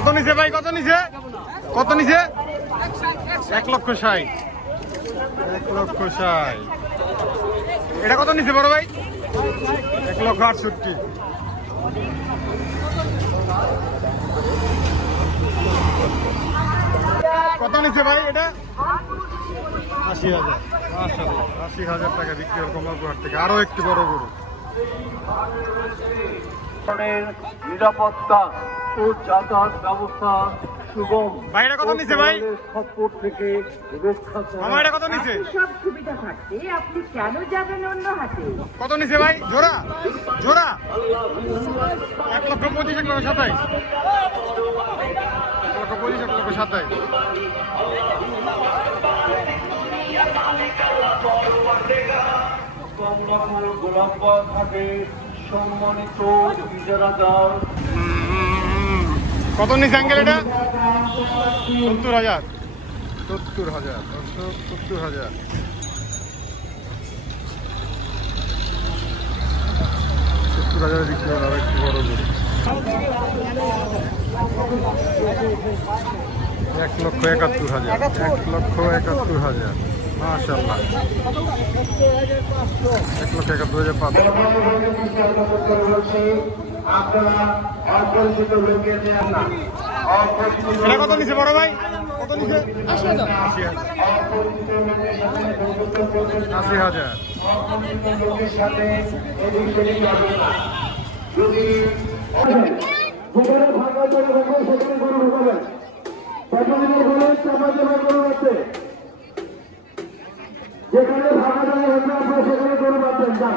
কত নিছে ভাই কত নিছে? কত নিছে? এক লক্ষ ষাট। এক লক্ষ ষাট। এটা কত নিছে বড় ভাই? এক লক্ষ আটষট্টি। কত নিছে ভাই এটা? আশি হাজার। মাশাআল্লাহ, আশি হাজার টাকা বিক্রি হল কমলপুরহাট থেকে। আরও একটি বড় গরু। নিরাপত্তা ও যাতায়াত ব্যবস্থা সুগম। কত নিছে ভাই? খপ্পর থেকে রক্ষা কত নিছে? সব সুবিধা থাকতে আপনি কেন যাবেন অন্য হাতে কত নিছে ভাই? জোড়া? জোড়া? এক লক্ষ পঁচিশ এক লক্ষ সাতাইশ। এক লক্ষ পঁচিশ এক লক্ষ সাতাইশ। কমলাপুর গোলাপা ঘাটে সম্মানিত ইজারাদার। কত নিছে অ্যাঙ্গেল এটা? সত্তর হাজার। সত্তর হাজার সত্তর হাজার। সত্তর হাজার বিক্রি হলো একটু বড় এক লক্ষ একাত্তর হাজার, এক লক্ষ একাত্তর হাজার। মাশাল্লাহ এক লক্ষ একাত্তর হাজার পাঁচশো। আপনারা অপরিচিত লোকের নেন না। এটা কত নিছে বড় ভাই? কত নিছে? আশি হাজার অপরিচিত লোকের সাথে বন্ধুত্ব করবেন না। আশি হাজার। অপরিচিত লোকের সাথে এদিক সেদিক যাবেন না। যদি যেখানে ফাঁকা জায়গা সেখানে গরু ঢুকাবেন। সেখানে বলে চাপা চাপা গরু আছে যেখানে আপনারা সেখানে গরু পাচ্ছেন যান।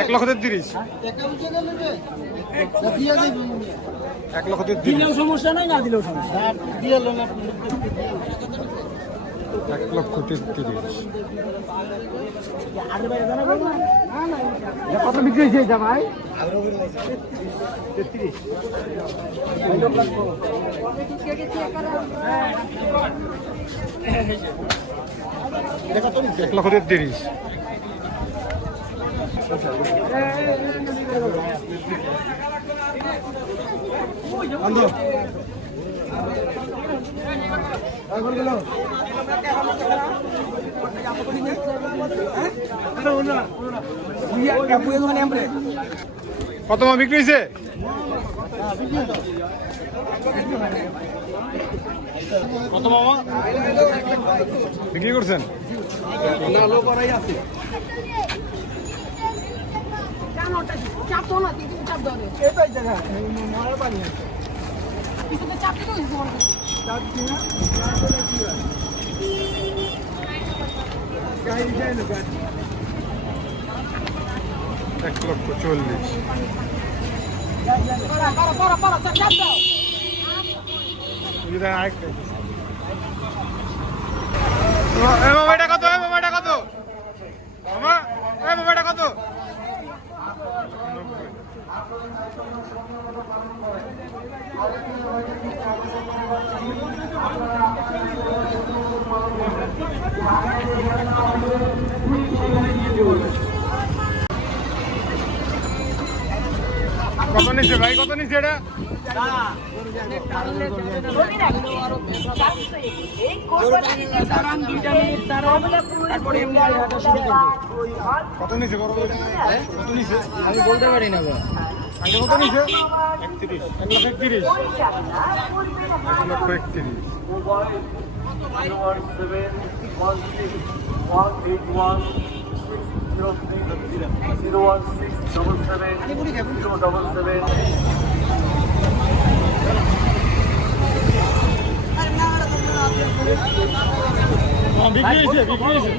এক লক্ষ তেত্রিশ। এক লক্ষ তেত্রিশ। সমস্যা নাই না দিলেও সমস্যা। এক লক্ষ তেত্রিশ। কত বিক্রি হয়েছে জামাই এক লক্ষ তেত্রিশ। কত মা বিক্রি হয়েছে? কত মামা বিক্রি করছেন? চাপতো না কিন্তু চাপ ধরে এটাই জায়গা। মারা পানি চাপ তোমার এক লক্ষ চল্লিশ। আরেকটা এ মামা এটা কত এ মামা এটা কত মামা এ মামা এটা কত কত নিচ্ছে ভাই কত নিচ্ছে এটা? কত নিচ্ছে? কত নিচ্ছে? আমি বলতে পারি না আগে কত নিচ্ছে? একত্রিশ। এক একত্রিশ। এক লক্ষ একত্রিশ eight one six zero three zero one six double seven zero বিক্রি হয়েছে বিক্রি হয়েছে